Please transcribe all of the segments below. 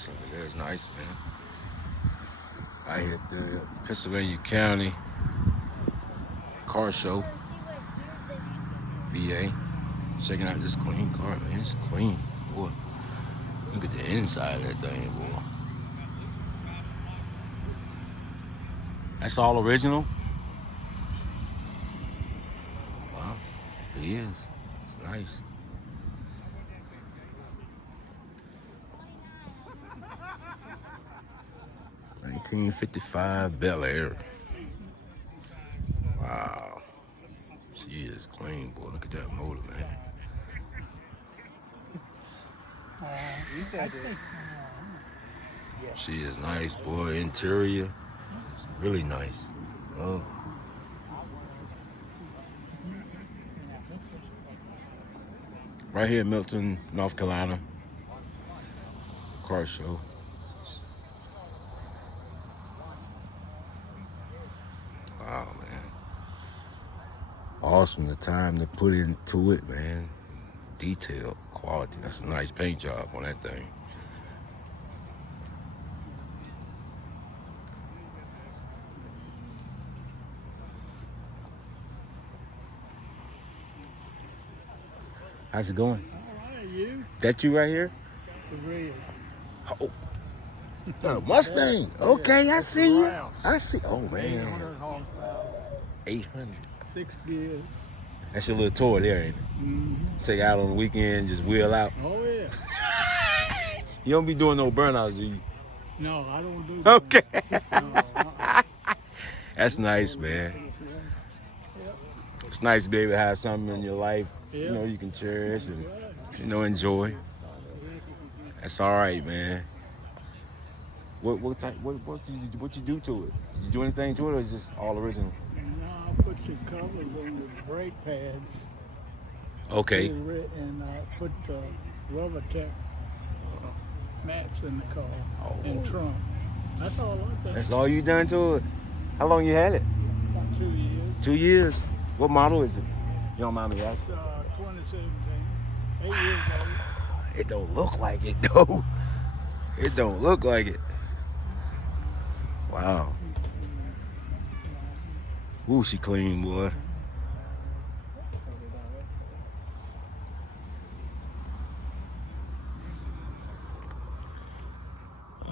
That's over there. It's nice, man. I hit the Pittsylvania County car show, VA. Checking out this clean car, man. It's clean, boy. Look at the inside of that thing, boy. That's all original? Wow, if it is, it's nice. '55 Bel Air. Wow. She is clean, boy. Look at that motor, man. She is nice, boy. Interior, it's really nice. Oh. Right here in Milton, North Carolina. Car show. Wow, man. Awesome, the time to put into it, man. Detail, quality. That's a nice paint job on that thing. How's it going? All right, you? That you right here? The red. Oh, a Mustang. Okay, I see you. Rouse. I see. Oh, 800 man. horsepower. 800. 6 gears. That's your little toy there, ain't it? Mm-hmm. Take it out on the weekend, just wheel out. Oh, yeah. You don't be doing no burnouts, do you? No, I don't do that. Okay. No, That's nice, man. Yep. It's nice to be able to have something in your life, you Yep. know, you can cherish and, you know, enjoy. That's all right, man. What you do to it? Did you do anything to it, or is it just all original? Now I put the covers on the brake pads. Okay. And I put rubber tech mats in the car and trunk. That's all I done. That's all you done to it? How long you had it? About 2 years. 2 years. What model is it? You don't mind me asking? It's 2017. 8 years old. It don't look like it, though. It don't look like it. Wow. Ooh, she clean, boy.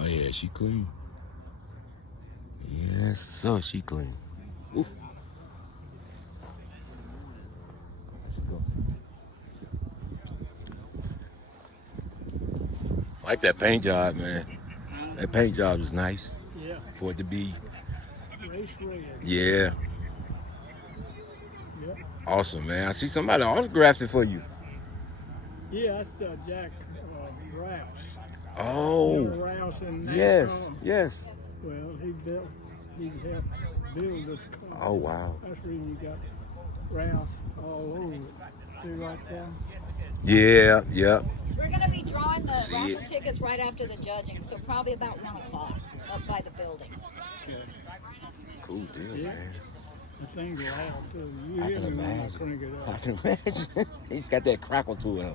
Oh, yeah, she clean. Yes, sir, she clean. Ooh. Let's go. I like that paint job, man. That paint job is nice Yeah. for it to be. Race red. Yeah. Yep. Awesome, man. I see somebody autographed it for you. Yeah, that's Jack Rouse. Oh. Rouse in Yes, NASCAR. yes. Well, he helped build this car. Oh, wow. That's the reason you got Rouse all over it. See right there? Yeah, yeah. We're going to be drawing the See raffle it. tickets right after the judging, so probably about 1 o'clock up by the building. Okay. Cool deal, Yeah. man. The thing go out too. You I hear can me when I imagine. crank it I up. can imagine. He's got that crackle to it.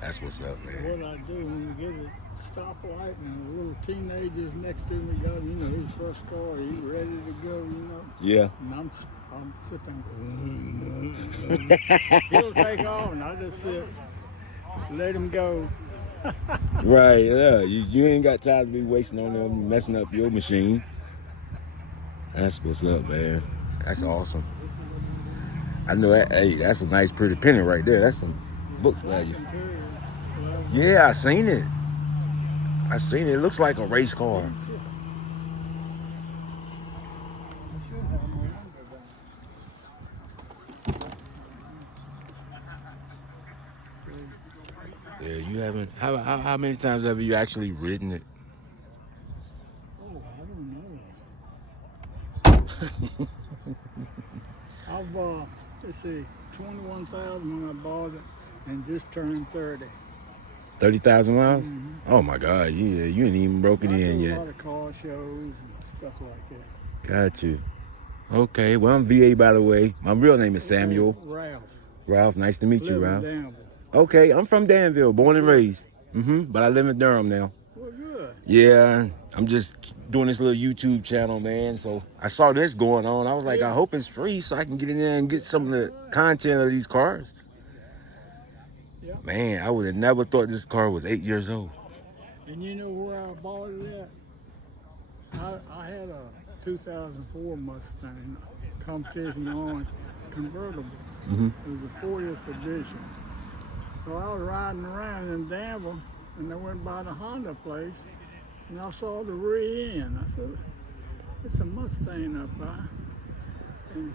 That's what's up, man. What I do when we get a stoplight and the little teenagers next to me got, his first car, he's ready to go, Yeah. And I'm sitting there. He'll take off, and I just sit, let him go. Right, yeah. You ain't got time to be wasting on them, messing up your machine. That's what's up, man. That's awesome. I know that. Hey, that's a nice, pretty penny right there. That's some book value. Yeah, I seen it. It looks like a race car. Yeah, you haven't. How many times have you actually ridden it? Oh, I don't know. I've, let's see, 21,000 when I bought it, and just turned 30. 30,000 miles? Mhm. Oh my God, yeah, you ain't even broke it I in do a yet. lot of car shows and stuff like that. Got you. Okay, well, I'm VA, by the way. My real name is Samuel. Ralph. Ralph, nice to meet you, Live in Ralph. Danville. Okay, I'm from Danville, born and raised. But I live in Durham now. Well, good. Yeah, I'm just doing this little YouTube channel, man. So I saw this going on. I was like, I hope it's free so I can get in there and get some of the content of these cars. Yeah. Man, I would have never thought this car was 8 years old. And you know where I bought it at? I had a 2004 Mustang, competition on convertible. It was a 40th edition. So I was riding around in Danville, and I went by the Honda place, and I saw the rear end. I said, it's a Mustang up there. And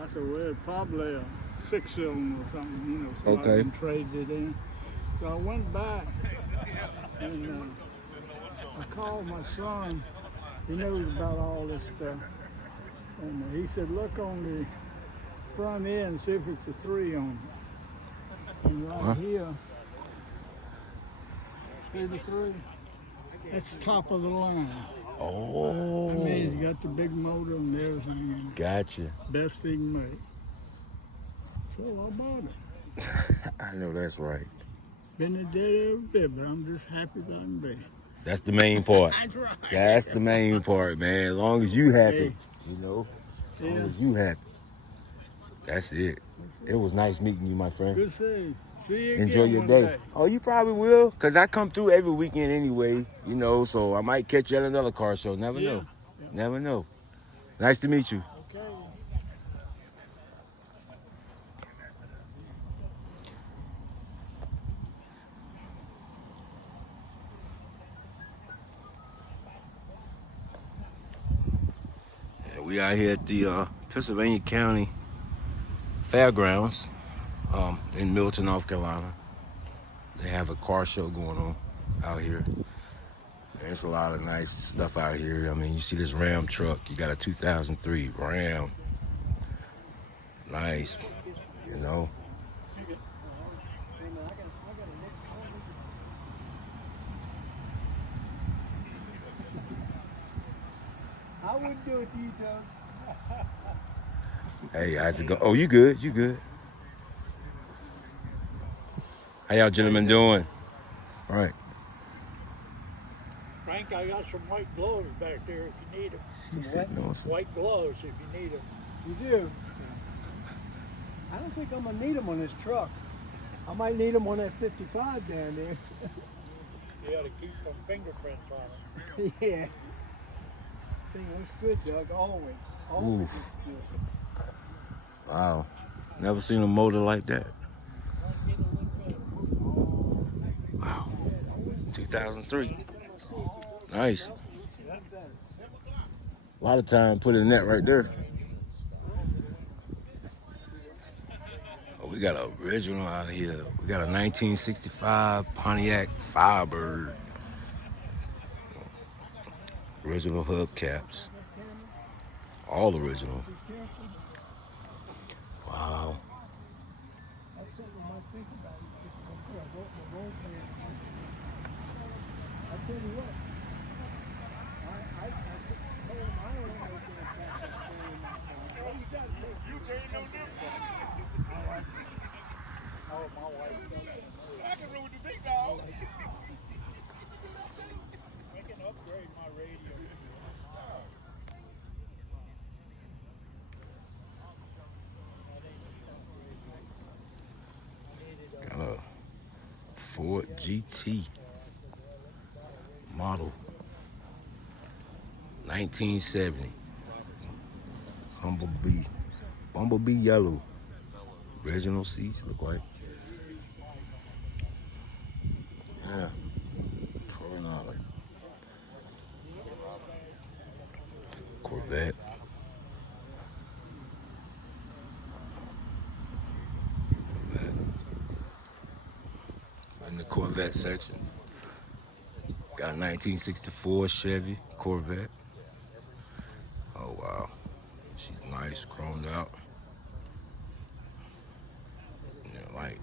I said, well, it's probably a 6-cylinder or something, you know, so I didn't trade it in. So I went back, and I called my son. He knows about all this stuff. And he said, look on the front end and see if it's a 3 on it. And right here, see the 3? That's the top of the line. Oh. I mean, he's got the big motor and everything in it. Gotcha. Best he can make. So I bought it. I know that's right. Been a dead every bit, but I'm just happy that I can be. That's the main part. That's right. That's the main part, man. As long as you happy, you know. As long as you happy. That's it. It was nice meeting you, my friend. Good to see you. See you again. Enjoy your one day. Oh, you probably will, because I come through every weekend anyway, you know, so I might catch you at another car show. Never know. Never know. Nice to meet you. Okay. Yeah, we out here at the Pittsylvania County Fairgrounds in Milton, North Carolina. They have a car show going on out here. There's a lot of nice stuff out here. I mean, you see this Ram truck. You got a 2003 Ram. Nice, you know. I wouldn't do it to you, Doug. Hey, how's it go? Oh, you good? You good? How y'all gentlemen doing? All right. Frank, I got some white gloves back there if you need them. She's sitting on some. White gloves if you need them. You do? I don't think I'm gonna need them on this truck. I might need them on that 55 down there. You got to keep some fingerprints on them. Yeah. Thing looks good, Doug. Always. Always looks good. Wow. Never seen a motor like that. Wow. 2003. Nice. A lot of time put in that right there. Oh, we got an original out here. We got a 1965 Pontiac Firebird. Original hubcaps. All original. Wow. That's something I might think about. I tell you what. I told him I don't want to get back. What you got? You ain't no different. Oh, my wife. I can rule with the big dog. I can upgrade my radio. Got a Ford GT model 1970 Bumblebee yellow. Original seats look like. Yeah. Coronado. Corvette. In the Corvette section. Got a 1964 Chevy Corvette. Oh wow. She's nice, chromed out. Yeah, like.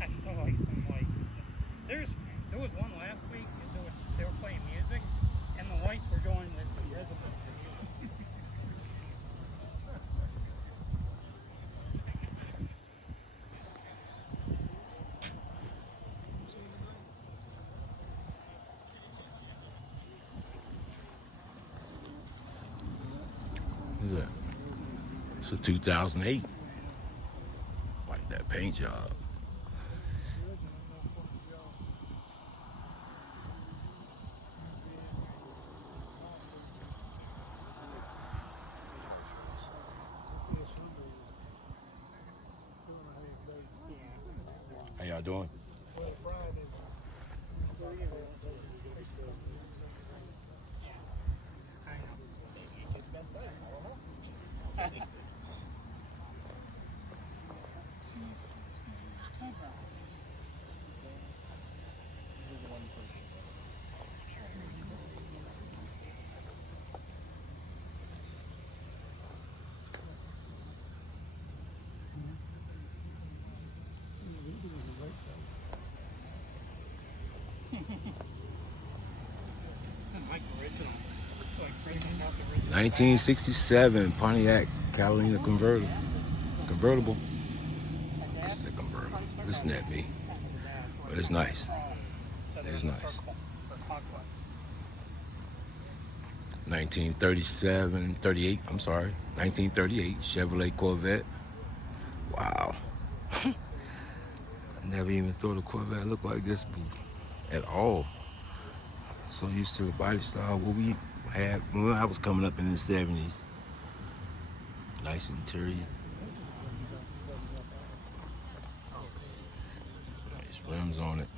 I still like them lights. There was one last week. They were playing music, and the lights were going with the rhythm of the music. What's that? It's a 2008. Like that paint job. How y'all doing? Like the original. It's like bringing out the original. 1967 Pontiac Catalina convertible. This is a convertible. Listen at me. But it's nice. It's nice. 38, I'm sorry. 1938 Chevrolet Corvette. Wow. I never even thought a Corvette looked like this at all. So used to the body style what we had when I was coming up in the 70s. Nice interior. Nice rims on it.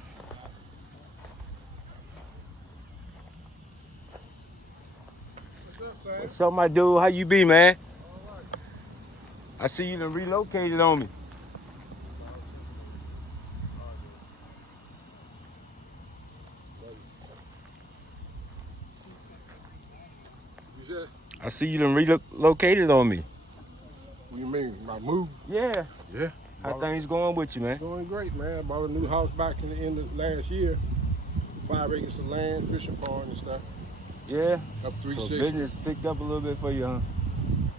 What's up, my dude? How you be, man? I see you done relocated on me. I see you done relocated on me. What do you mean? My move? Yeah. Yeah. How things going with you, man? Going great, man. I bought a new house back in the end of last year. 5 acres of land, fishing pond and stuff. Yeah. Up So 360. business picked up a little bit for you, huh?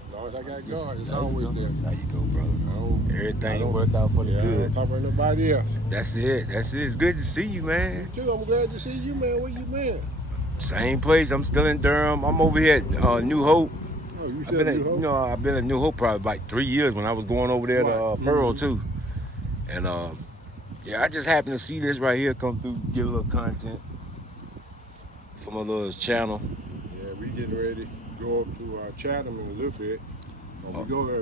As long as I got God, it's always there. There you go, brother. I Everything don't- worked out for the Yeah, I good. don't talk about nobody else. That's it. It's good to see you, man. Too, I'm glad to see you, man. Where you been? Same place. I'm still in Durham. I'm over here at New Hope. Oh, you I've said been at, New Hope? I've been at New Hope probably like 3 years when I was going over there to Right. Furrow too. And yeah, I just happened to see this right here come through, get a little content for my little channel. Yeah, we getting ready to go up to Chatham in a little bit. When we go there,